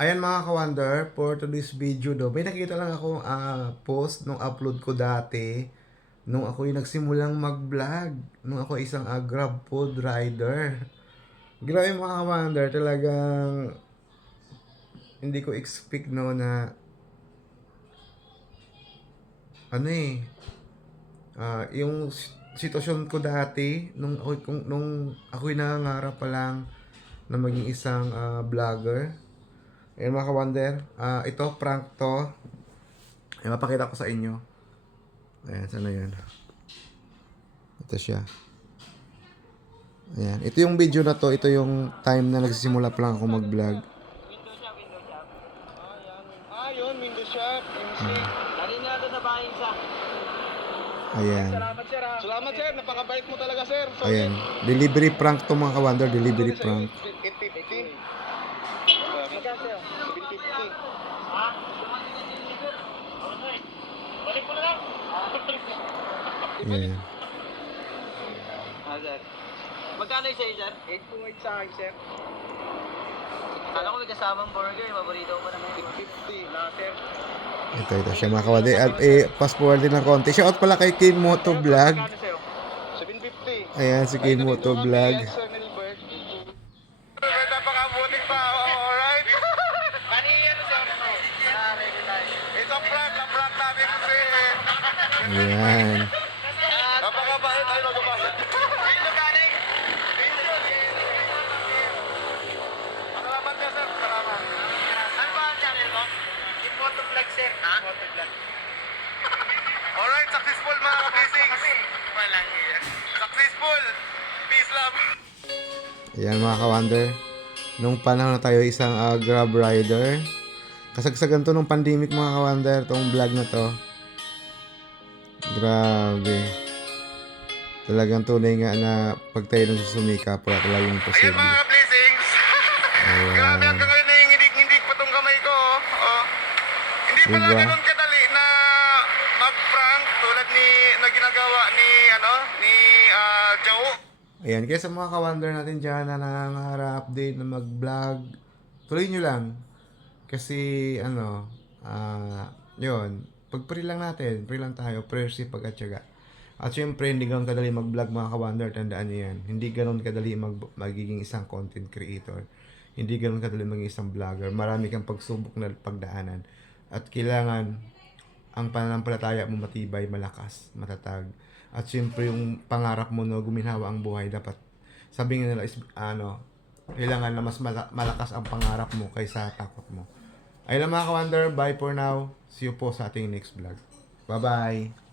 Ayan mga ka-wonder, for today's video do, may nakita lang ako post nung upload ko dati nung ako yung nagsimulang mag-vlog, nung ako isang Grab food rider. Grabe mga ka-wonder, talagang hindi ko expect no na ano yung sitwasyon ko dati nung ako'y nangangarap pa lang na maging isang vlogger. Ayan mga ka-wonder, ito prank to. Ay, mapakita ko sa inyo. Ayan, sana yun. Ito siya. Ayan. Ito yung video na to. Ito yung time na nagsisimula pa lang ako mag-vlog. Window shop, window shop. Yun, window shop. MC. Kanina doon na bahay isa. Ayan. Salamat sir ha. Salamat sir, napakabait mo talaga sir. So, Ayan. Delivery prank to mga ka-wonder. Delivery prank. 850. Magkano sir? 750. Ha? Balik mo na lang. Ayan. Sir. Magkano yung sa'yo sir? 8.8 sa akin sir. Kala ko may kasamang burger, paborito ko pa naman. 850 na sir. Ito siya mga ka-wonder. At fast forward din ng konti. Shoutout pala kay Kim Moto Vlog. Magkano sir? 750. Ayan, si Kim Moto Vlog. Napakabuting pa, alright? Kanina sir. Ito prank namin kasi. Ayan. Napakabait, tayo nagabait. Dito galing. Salamat ka sir, salamat. Ano ba ang channel mo? Yung Motovlog sir. Ha? Motovlog. Alright, successful mga ka-blessings. Walang iya. Successful. Peace, love. Ayan mga ka-wonder. Nung panahon na tayo isang Grab rider. Kasagsagan to nung pandemic mga ka-wonder. Itong vlog na to. Grabe. Talagang tunay nga na pag tayo nang susumikap, wala talagang Ayan imposible. mga ka-blessings. Grabe hanggang ngayon nanginginig-nginig pa tong kamay ko. Oh. Hindi pala Diba? ganun kadali na mag-prank tulad na ginagawa ni Jao. Ayan, kaya sa mga ka-wonder natin dyan na nangangarap din na mag-vlog, tuloy nyo lang. Kasi, yun, pag-pray lang natin, pray lang tayo, prayer si pag-atyaga. At syempre, hindi ganun kadali mag-vlog mga ka-wonder, tandaan nyo yan. Hindi ganun kadali magiging isang content creator. Hindi ganun kadali maging isang vlogger. Marami kang pagsubok na pagdaanan. At kailangan ang pananampalataya mo matibay, malakas, matatag. At syempre yung pangarap mo no, guminhawa ang buhay, dapat sabi nga nila is, kailangan na mas malakas ang pangarap mo kaysa takot mo. Ayun lang mga ka-wonder, bye for now. See you po sa ating next vlog. Bye-bye!